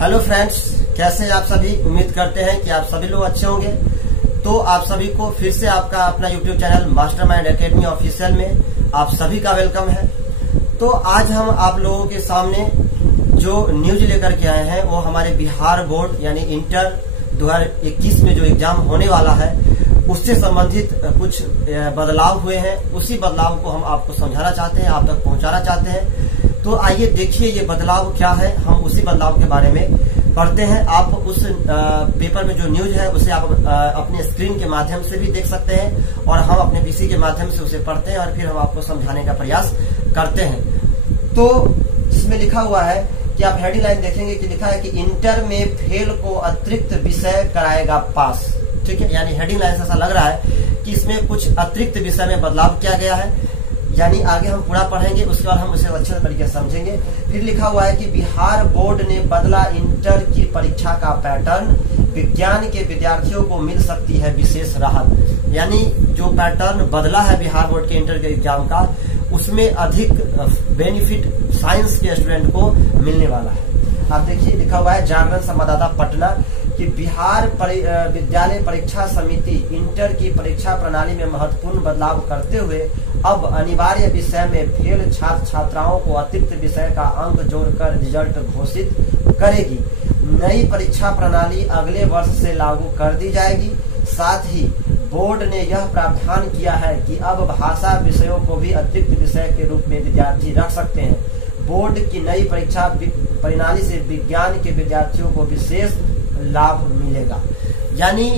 Hello friends, कैसे हैं आप सभी। उम्मीद करते हैं कि आप सभी लोग अच्छे होंगे। तो आप सभी को फिर से आपका अपना YouTube channel mastermind academy official में आप सभी का वेलकम है। तो आज हम आप लोगों के सामने जो न्यूज लेकर के आए हैं वो हमारे बिहार बोर्ड यानी इंटर 2021 में जो एग्जाम होने वाला है उससे संबंधित कुछ बदलाव हुए हैं। उसी बदलाव को हम आपको समझाना चाहते हैं, आप तक पहुंचाना चाहते हैं। तो आइए देखिए ये बदलाव क्या है, हम उसी बदलाव के बारे में पढ़ते हैं। आप उस पेपर में जो न्यूज है उसे आप अपने स्क्रीन के माध्यम से भी देख सकते हैं और हम अपने पीसी के माध्यम से उसे पढ़ते हैं और फिर हम आपको समझाने का प्रयास करते हैं। तो इसमें लिखा हुआ है कि आप हेडिंग लाइन देखेंगे कि लिखा है कि इंटर में फेल को अतिरिक्त विषय कराएगा पास। ठीक है, यानी हेडिंग लाइन से ऐसा लग रहा है कि इसमें कुछ अतिरिक्त विषय में बदलाव किया गया है। यानी आगे हम पूरा पढ़ेंगे, उसके बाद हम उसे अच्छे तरीके से समझेंगे। फिर लिखा हुआ है कि बिहार बोर्ड ने बदला इंटर की परीक्षा का पैटर्न, विज्ञान के विद्यार्थियों को मिल सकती है विशेष राहत। यानी जो पैटर्न बदला है बिहार बोर्ड के इंटर के एग्जाम का, उसमें अधिक बेनिफिट साइंस के स्टूडेंट को मिलने वाला है। आप देखिए लिखा हुआ है जागरण संवाददाता पटना कि बिहार विद्यालय परीक्षा समिति इंटर की परीक्षा प्रणाली में महत्वपूर्ण बदलाव करते हुए अब अनिवार्य विषय में फेल छात्र छात्राओं को अतिरिक्त विषय का अंक जोड़कर रिजल्ट घोषित करेगी। नई परीक्षा प्रणाली अगले वर्ष से लागू कर दी जाएगी। साथ ही बोर्ड ने यह प्रावधान किया है कि अब भाषा विषयों को भी अतिरिक्त विषय के रूप में विद्यार्थी रख सकते हैं। बोर्ड की नई परीक्षा प्रणाली से विज्ञान के विद्यार्थियों को विशेष लाभ मिलेगा। यानी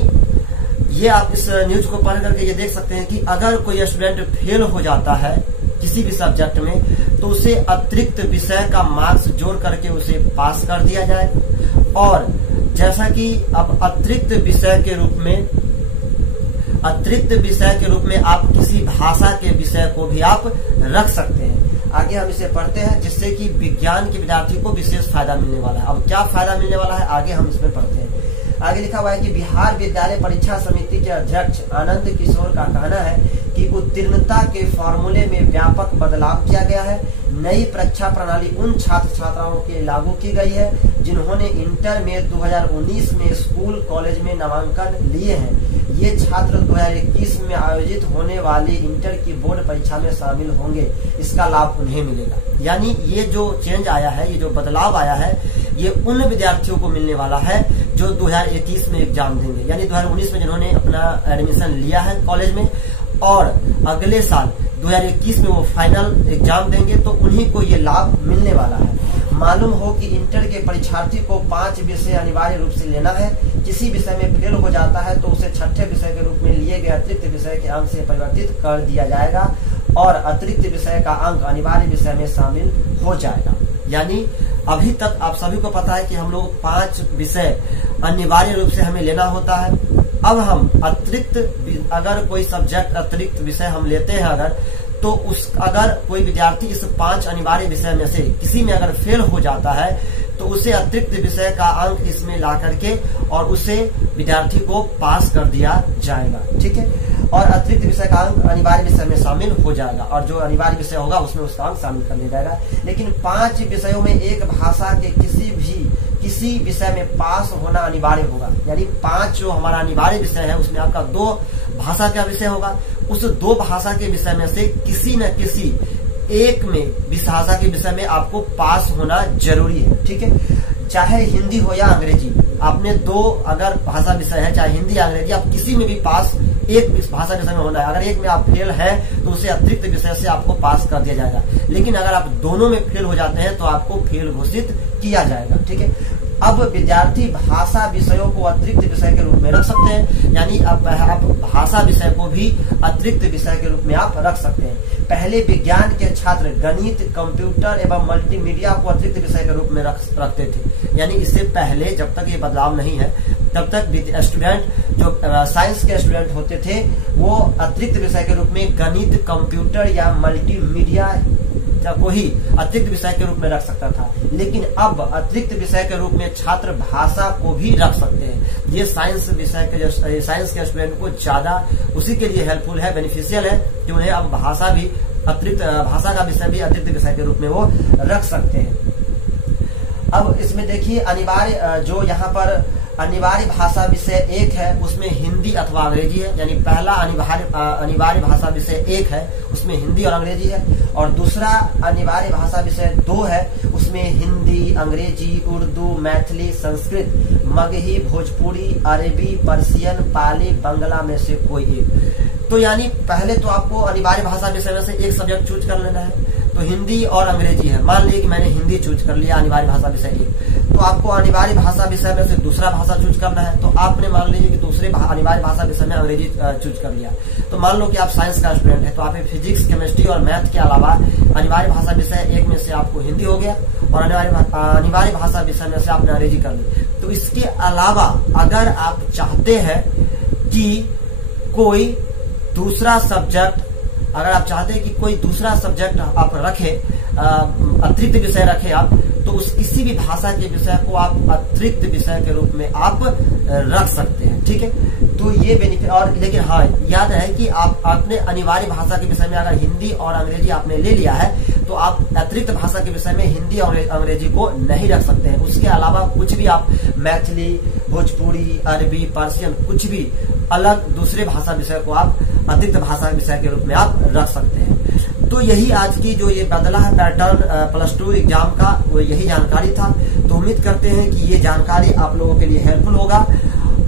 ये आप इस न्यूज को पढ़ करके ये देख सकते हैं कि अगर कोई स्टूडेंट फेल हो जाता है किसी भी सब्जेक्ट में तो उसे अतिरिक्त विषय का मार्क्स जोड़ करके उसे पास कर दिया जाए। और जैसा कि अब अतिरिक्त विषय के रूप में आप किसी भाषा के विषय को भी आप रख सकते हैं। आगे हम इसे पढ़ते हैं जिससे कि विज्ञान के विद्यार्थी को विशेष फायदा मिलने वाला है। अब क्या फायदा मिलने वाला है आगे हम इसमें पढ़ते हैं। आगे लिखा हुआ है कि बिहार विद्यालय परीक्षा समिति के अध्यक्ष आनंद किशोर का कहना है कि उत्तीर्णता के फॉर्मूले में व्यापक बदलाव किया गया है। नई परीक्षा प्रणाली उन छात्र छात्राओं के लागू की गई है जिन्होंने इंटर में 2019 में स्कूल कॉलेज में नामांकन लिए हैं। ये छात्र 2021 में आयोजित होने वाली इंटर की बोर्ड परीक्षा में शामिल होंगे। इसका लाभ उन्हें मिलेगा। यानी ये जो चेंज आया है, ये जो बदलाव आया है, ये उन विद्यार्थियों को मिलने वाला है जो 2021 में एग्जाम देंगे। यानी 2019 में जिन्होंने अपना एडमिशन लिया है कॉलेज में और अगले साल 2021 में वो फाइनल एग्जाम देंगे तो उन्हीं को ये लाभ मिलने वाला है। मालूम हो कि इंटर के परीक्षार्थी को 5 विषय अनिवार्य रूप से लेना है। किसी विषय में फेल हो जाता है तो उसे छठे विषय के रूप में लिए गए अतिरिक्त विषय के अंक से परिवर्तित कर दिया जाएगा और अतिरिक्त विषय का अंक अनिवार्य विषय में शामिल हो जाएगा। यानी अभी तक आप सभी को पता है कि हम लोग 5 विषय अनिवार्य रूप से हमें लेना होता है। अब हम अतिरिक्त अगर कोई सब्जेक्ट अतिरिक्त विषय हम लेते हैं अगर कोई विद्यार्थी इस 5 अनिवार्य विषय में से किसी में अगर फेल हो जाता है तो उसे अतिरिक्त विषय का अंक इसमें ला करके और उसे विद्यार्थी को पास कर दिया जाएगा। ठीक है, और अतिरिक्त विषय का अंक अनिवार्य विषय में शामिल हो जाएगा और जो अनिवार्य विषय होगा उसमें उसका अंक शामिल कर लिया जाएगा। लेकिन 5 विषयों में एक भाषा के किसी विषय में पास होना अनिवार्य होगा। यानी 5 जो हमारा अनिवार्य विषय है उसमें आपका 2 भाषा का विषय होगा। उस 2 भाषा के विषय में से किसी न किसी एक में भाषा के विषय में आपको पास होना जरूरी है। ठीक है, चाहे हिंदी हो या अंग्रेजी, आपने 2 अगर भाषा विषय है, चाहे हिंदी या अंग्रेजी, आप किसी में भी पास एक भाषा विषय में होना है। अगर एक में आप फेल है तो उसे अतिरिक्त विषय से आपको पास कर दिया जाएगा। लेकिन अगर आप दोनों में फेल हो जाते हैं तो आपको फेल घोषित किया जाएगा। ठीक है, अब विद्यार्थी भाषा विषयों को अतिरिक्त विषय के रूप में रख सकते हैं। यानी अब आप भाषा विषय को भी अतिरिक्त विषय के रूप में आप रख सकते हैं। पहले विज्ञान के छात्र गणित, कंप्यूटर एवं मल्टीमीडिया को अतिरिक्त विषय के रूप में रखते थे। यानी इससे पहले जब तक ये बदलाव नहीं है तब तक स्टूडेंट जो साइंस के स्टूडेंट होते थे वो अतिरिक्त विषय के रूप में गणित, कंप्यूटर या मल्टीमीडिया को ही अतिरिक्त विषय के रूप में रख सकता था। लेकिन अब अतिरिक्त विषय के रूप में छात्र भाषा को भी रख सकते हैं। ये साइंस विषय के साइंस के स्टूडेंट को ज्यादा उसी के लिए हेल्पफुल है, बेनिफिशियल है कि उन्हें अब भाषा का विषय भी अतिरिक्त विषय के रूप में वो रख सकते हैं। अब इसमें देखिए अनिवार्य जो यहाँ पर अनिवार्य भाषा विषय 1 है उसमें हिंदी अथवा अंग्रेजी है, यानी पहला अनिवार्य भाषा विषय 1 है उसमें हिंदी और अंग्रेजी है, और दूसरा अनिवार्य भाषा विषय 2 है उसमें हिंदी, अंग्रेजी, उर्दू, मैथिली, संस्कृत, मगही, भोजपुरी, अरबी, पर्शियन, पाली, बांग्ला में से कोई एक। तो यानी पहले तो आपको अनिवार्य भाषा विषय में से एक सब्जेक्ट चूज कर लेना है। तो हिंदी और अंग्रेजी है, मान लीजिए कि मैंने हिंदी चूज कर लिया अनिवार्य भाषा विषय 1, तो आपको अनिवार्य भाषा विषय में से दूसरा भाषा चूज करना है। तो आपने मान लीजिए कि दूसरे अनिवार्य भाषा विषय में अंग्रेजी चूज कर लिया। तो मान लो कि आप साइंस का स्टूडेंट है, तो आप फिजिक्स, केमिस्ट्री और मैथ के अलावा अनिवार्य भाषा विषय 1 में से आपको हिंदी हो गया और अनिवार्य भाषा विषय में से आपने अंग्रेजी कर ली। तो इसके अलावा अगर आप चाहते हैं कि कोई दूसरा सब्जेक्ट, अगर आप चाहते हैं कि कोई दूसरा सब्जेक्ट आप रखें, अतिरिक्त विषय रखें आप, तो उस किसी भी भाषा के विषय को आप अतिरिक्त विषय के रूप में आप रख सकते हैं। ठीक है, तो ये बेनिफिट। और लेकिन हाँ, याद है कि आप अपने अनिवार्य भाषा के विषय में अगर हिंदी और अंग्रेजी आपने ले लिया है तो आप अतिरिक्त भाषा के विषय में हिंदी और अंग्रेजी को नहीं रख सकते हैं। उसके अलावा कुछ भी आप मैथिली, भोजपुरी, अरबी, पर्शियन, कुछ भी अलग दूसरे भाषा विषय को आप अतिरिक्त भाषा विषय के रूप में आप रख सकते हैं। तो यही आज की जो ये बदला है पैटर्न प्लस 2 एग्जाम का, वो यही जानकारी था। तो उम्मीद करते हैं कि ये जानकारी आप लोगों के लिए हेल्पफुल होगा।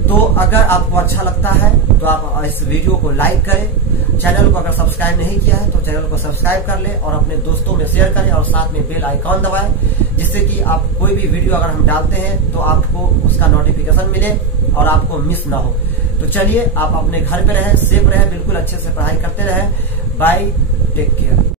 तो अगर आपको अच्छा लगता है तो आप इस वीडियो को लाइक करें, चैनल को अगर सब्सक्राइब नहीं किया है तो चैनल को सब्सक्राइब कर लें और अपने दोस्तों में शेयर करें और साथ में बेल आइकॉन दबाएं, जिससे कि आप कोई भी वीडियो अगर हम डालते हैं तो आपको उसका नोटिफिकेशन मिले और आपको मिस ना हो। तो चलिए, आप अपने घर पे रहें, सेफ रहें, बिल्कुल अच्छे से पढ़ाई करते रहें। Bye, take care.